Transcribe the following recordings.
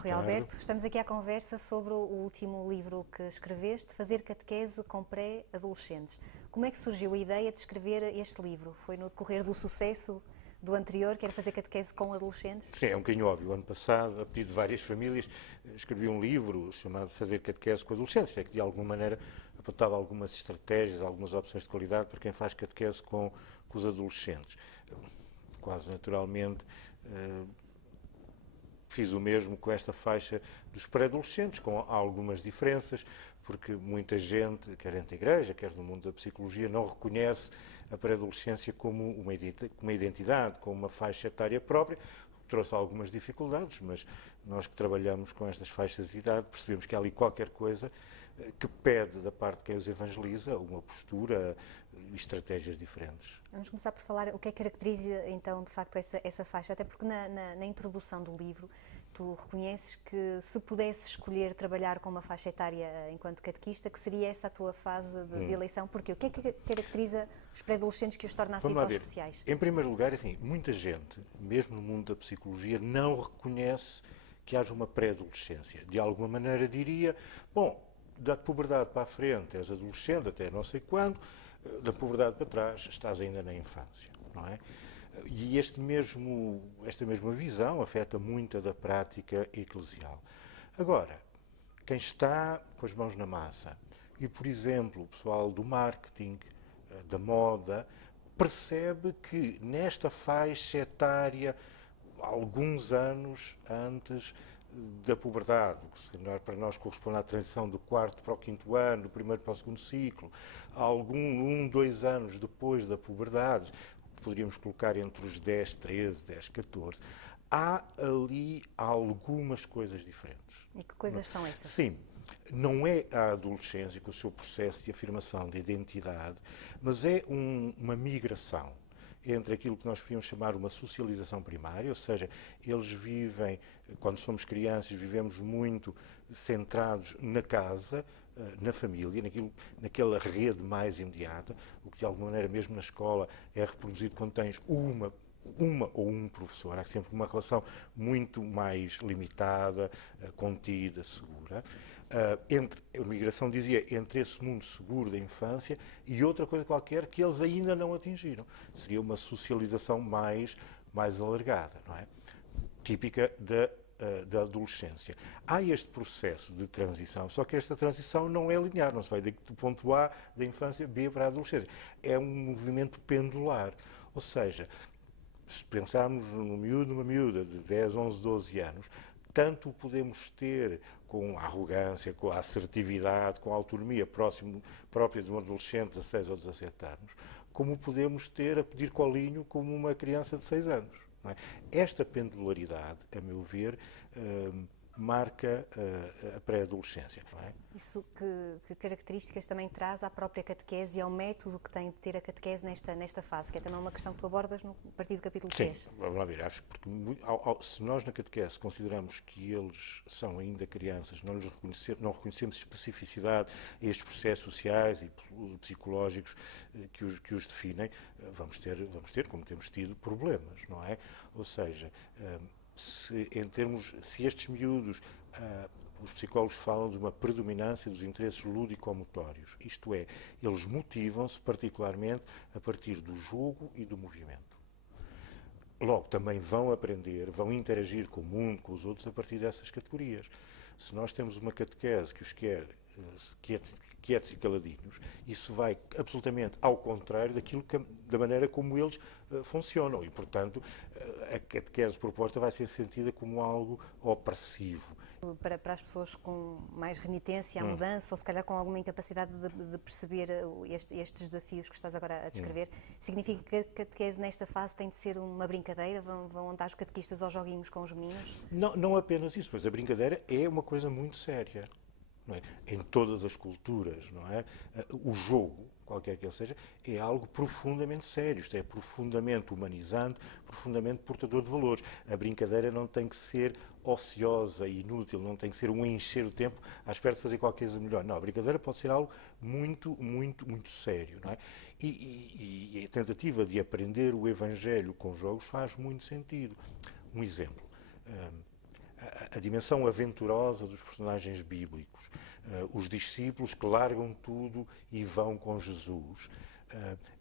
Rui Alberto. Estamos aqui à conversa sobre o último livro que escreveste, Fazer Catequese com Pré-Adolescentes. Como é que surgiu a ideia de escrever este livro? Foi no decorrer do sucesso do anterior, que era fazer catequese com adolescentes? Sim, é um bocadinho óbvio. O ano passado, a pedido de várias famílias, escrevi um livro chamado Fazer Catequese com Adolescentes, é que de alguma maneira apontava algumas estratégias, algumas opções de qualidade para quem faz catequese com os adolescentes. Quase naturalmente fiz o mesmo com esta faixa dos pré-adolescentes, com algumas diferenças, porque muita gente, quer dentro da Igreja, quer no mundo da psicologia, não reconhece a pré-adolescência como uma identidade, como uma faixa etária própria. Trouxe algumas dificuldades, mas nós que trabalhamos com estas faixas de idade percebemos que há ali qualquer coisa que pede da parte de quem os evangeliza uma postura e estratégias diferentes. Vamos começar por falar o que é que caracteriza então de facto essa faixa, até porque na introdução do livro tu reconheces que se pudesse escolher trabalhar com uma faixa etária enquanto catequista, que seria essa a tua fase de eleição. Porquê? O que é que caracteriza os pré-adolescentes que os torna assim tão especiais? Em primeiro lugar, assim, muita gente, mesmo no mundo da psicologia, não reconhece que haja uma pré-adolescência. De alguma maneira diria, bom, da puberdade para a frente és adolescente até não sei quando, da puberdade para trás estás ainda na infância, não é? E esta mesma visão afeta muito da prática eclesial. Agora, quem está com as mãos na massa e, por exemplo, o pessoal do marketing, da moda, percebe que nesta faixa etária, alguns anos antes da puberdade, que para nós corresponde à transição do quarto para o quinto ano, do primeiro para o segundo ciclo, dois anos depois da puberdade, poderíamos colocar entre os 10, 13, 10, 14, há ali algumas coisas diferentes. E que coisas são essas? Sim, não é a adolescência com o seu processo de afirmação de identidade, mas é uma migração entre aquilo que nós podíamos chamar uma socialização primária, ou seja, eles vivem, quando somos crianças, vivemos muito centrados na casa, na família, naquela rede mais imediata, o que de alguma maneira, mesmo na escola, é reproduzido quando tens uma ou um professor. Há sempre uma relação muito mais limitada, contida, segura. A migração, dizia, entre esse mundo seguro da infância e outra coisa qualquer que eles ainda não atingiram. Seria uma socialização mais alargada, não é? Típica da adolescência. Há este processo de transição, só que esta transição não é linear, não se vai do ponto A da infância B para a adolescência. É um movimento pendular, ou seja, se pensarmos num miúdo, numa miúda de 10, 11, 12 anos, tanto o podemos ter com a arrogância, com a assertividade, com a autonomia própria de um adolescente de 16 ou 17 anos, como o podemos ter a pedir colinho como uma criança de 6 anos. Não é? Esta pendularidade, a meu ver, marca a pré-adolescência. Não é? Isso que características também traz à própria catequese e ao método que tem de ter a catequese nesta fase, que é também uma questão que tu abordas a partir do capítulo 3. Sim, vamos lá ver. Acho que se nós na catequese consideramos que eles são ainda crianças, não reconhecemos especificidade a estes processos sociais e psicológicos que os definem, vamos ter, como temos tido, problemas, não é? Ou seja, se estes miúdos, os psicólogos falam de uma predominância dos interesses lúdico-motórios, isto é, eles motivam-se particularmente a partir do jogo e do movimento. Logo, também vão aprender, vão interagir com o mundo, com os outros, a partir dessas categorias. Se nós temos uma catequese que os quer quietos e caladinhos, isso vai absolutamente ao contrário da maneira como eles funcionam e, portanto, a catequese proposta vai ser sentida como algo opressivo. Para as pessoas com mais renitência à mudança ou se calhar com alguma incapacidade de perceber estes desafios que estás agora a descrever, significa que a catequese nesta fase tem de ser uma brincadeira? Vão andar os catequistas aos joguinhos com os meninos? Não apenas isso, mas a brincadeira é uma coisa muito séria. Não é? Em todas as culturas, não é? O jogo, qualquer que ele seja, é algo profundamente sério, isto é profundamente humanizante, profundamente portador de valores. A brincadeira não tem que ser ociosa e inútil, não tem que ser um encher o tempo à espera de fazer qualquer coisa melhor. Não, a brincadeira pode ser algo muito, muito, muito sério, não é? E a tentativa de aprender o Evangelho com jogos faz muito sentido. Um exemplo. a dimensão aventurosa dos personagens bíblicos, os discípulos que largam tudo e vão com Jesus,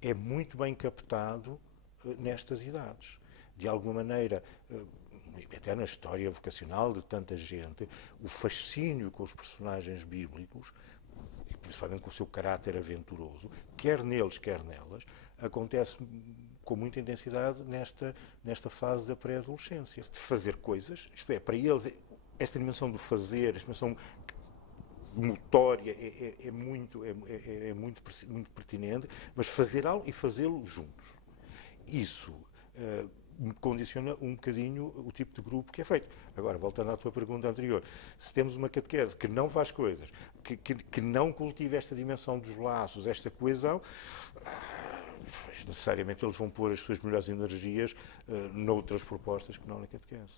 é muito bem captado nestas idades. De alguma maneira, até na história vocacional de tanta gente, o fascínio com os personagens bíblicos, principalmente com o seu caráter aventuroso, quer neles, quer nelas, acontece com muita intensidade nesta fase da pré-adolescência. De fazer coisas, isto é, para eles, esta dimensão do fazer, esta dimensão motória muito pertinente, mas fazer algo e fazê-lo juntos. Isso condiciona um bocadinho o tipo de grupo que é feito. Agora, voltando à tua pergunta anterior, se temos uma catequese que não faz coisas, que não cultiva esta dimensão dos laços, esta coesão, necessariamente eles vão pôr as suas melhores energias noutras propostas que não na catequese.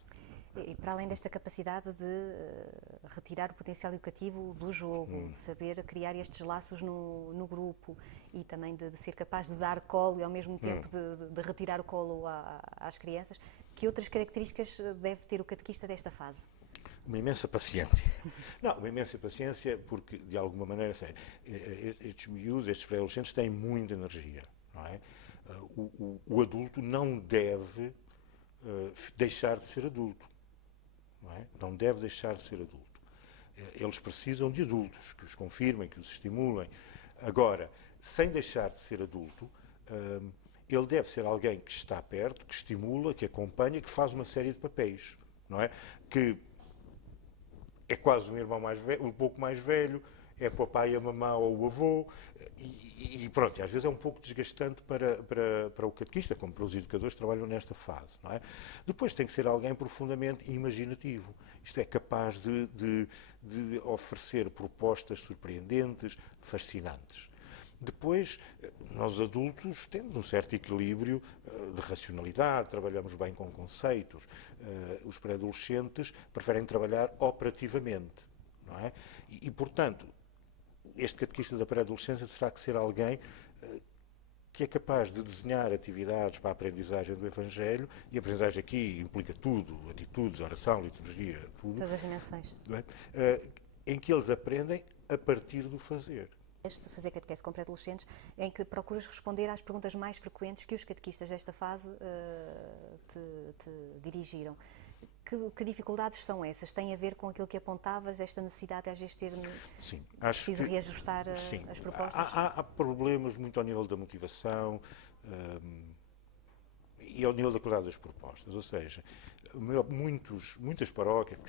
E para além desta capacidade de retirar o potencial educativo do jogo, de saber criar estes laços no grupo e também de ser capaz de dar colo e ao mesmo tempo de retirar o colo às crianças, que outras características deve ter o catequista desta fase? Uma imensa paciência. Não, uma imensa paciência porque, de alguma maneira, estes miúdos, estes pré-adolescentes têm muita energia, não é? O adulto não deve deixar de ser adulto. Não deve deixar de ser adulto. Eles precisam de adultos que os confirmem, que os estimulem. Agora, sem deixar de ser adulto, ele deve ser alguém que está perto, que estimula, que acompanha, que faz uma série de papéis, não é? Que é quase um irmão mais velho, um pouco mais velho, é para o pai, a mamã ou o avô, e pronto, e às vezes é um pouco desgastante para o catequista, como para os educadores que trabalham nesta fase, não é? Depois tem que ser alguém profundamente imaginativo, isto é, capaz de oferecer propostas surpreendentes, fascinantes. Depois, nós adultos temos um certo equilíbrio de racionalidade, trabalhamos bem com conceitos. Os pré-adolescentes preferem trabalhar operativamente, não é? E, portanto, este catequista da pré-adolescência terá que ser alguém que é capaz de desenhar atividades para a aprendizagem do Evangelho, e a aprendizagem aqui implica tudo, atitudes, oração, liturgia, tudo. Todas as dimensões. Em que eles aprendem a partir do fazer. Fazer catequese com pré-adolescentes, em que procuras responder às perguntas mais frequentes que os catequistas desta fase te dirigiram. Que dificuldades são essas? Tem a ver com aquilo que apontavas, esta necessidade de às vezes ter preciso reajustar as propostas? Há problemas muito ao nível da motivação e ao nível da qualidade das propostas, ou seja, muitas paróquias,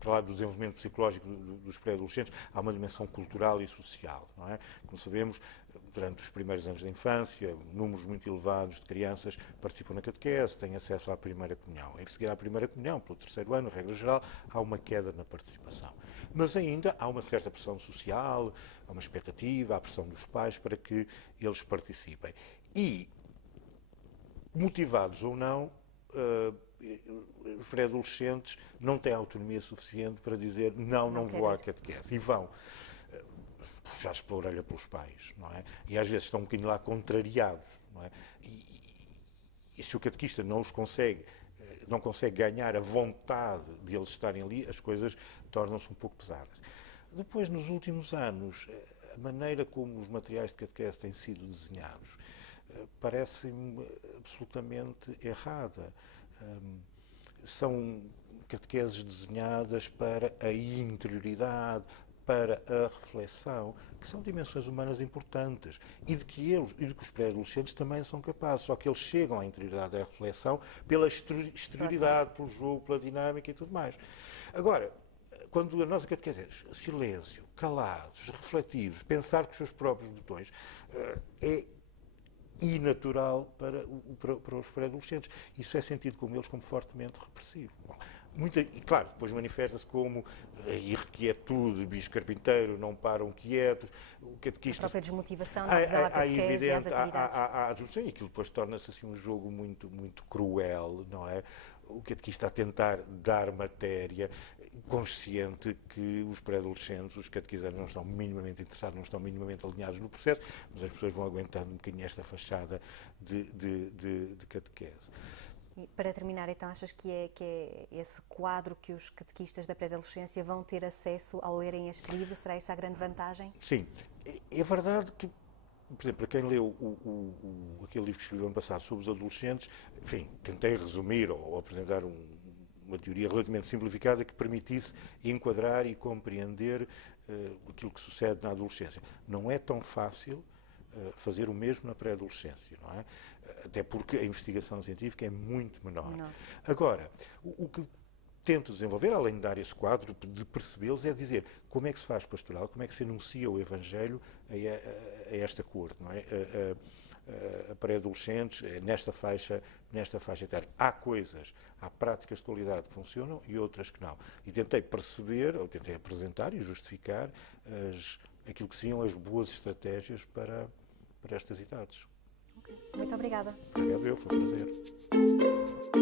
para lá do desenvolvimento psicológico dos pré-adolescentes, há uma dimensão cultural e social, não é? Como sabemos, durante os primeiros anos da infância, números muito elevados de crianças participam na catequese, têm acesso à primeira comunhão. Em seguir à primeira comunhão, pelo terceiro ano, regra geral, há uma queda na participação. Mas ainda há uma certa pressão social, há uma expectativa, há a pressão dos pais para que eles participem. E, motivados ou não, os pré-adolescentes não têm autonomia suficiente para dizer não vou à catequese. E vão puxados pela orelha pelos pais, não é? E às vezes estão um bocadinho lá contrariados, não é? E se o catequista não consegue ganhar a vontade de eles estarem ali, as coisas tornam-se um pouco pesadas. Depois, nos últimos anos, a maneira como os materiais de catequese têm sido desenhados parece-me absolutamente errada. São catequeses desenhadas para a interioridade, para a reflexão, que são dimensões humanas importantes e de que os pré-adolescentes também são capazes, só que eles chegam à interioridade da reflexão pela exterioridade, pelo jogo, pela dinâmica e tudo mais. Agora, quando a nossa catequese é silêncio, calados, refletivos, pensar com os seus próprios botões, é inatural para os pré-adolescentes. Isso é sentido como eles como fortemente repressivo. Bom, e claro, depois manifesta-se como a irrequietude, bicho carpinteiro, não param quietos, o catequista... A própria desmotivação na adesão à catequese e às atividades. Há discussão, e aquilo depois torna-se assim um jogo muito, muito cruel, não é? O catequista a tentar dar matéria, consciente que os pré-adolescentes, os catequizandos não estão minimamente interessados, não estão minimamente alinhados no processo, mas as pessoas vão aguentando um bocadinho esta fachada de catequese. E para terminar, então, achas que é esse quadro que os catequistas da pré-adolescência vão ter acesso ao lerem este livro? Será essa a grande vantagem? Sim. É verdade que, por exemplo, para quem leu aquele livro que escreveu ano passado sobre os adolescentes, enfim, tentei resumir ou apresentar uma teoria relativamente simplificada que permitisse enquadrar e compreender aquilo que sucede na adolescência. Não é tão fácil fazer o mesmo na pré-adolescência, não é? Até porque a investigação científica é muito menor. Agora, o que tento desenvolver, além de dar esse quadro, de percebê-los, é dizer como é que se faz pastoral, como é que se anuncia o Evangelho a esta corte, não é? A pré-adolescentes, nesta faixa etária. Há coisas, há práticas de qualidade que funcionam e outras que não. E tentei perceber, ou tentei apresentar e justificar aquilo que seriam as boas estratégias para estas idades. Muito obrigada. Obrigado, foi um prazer.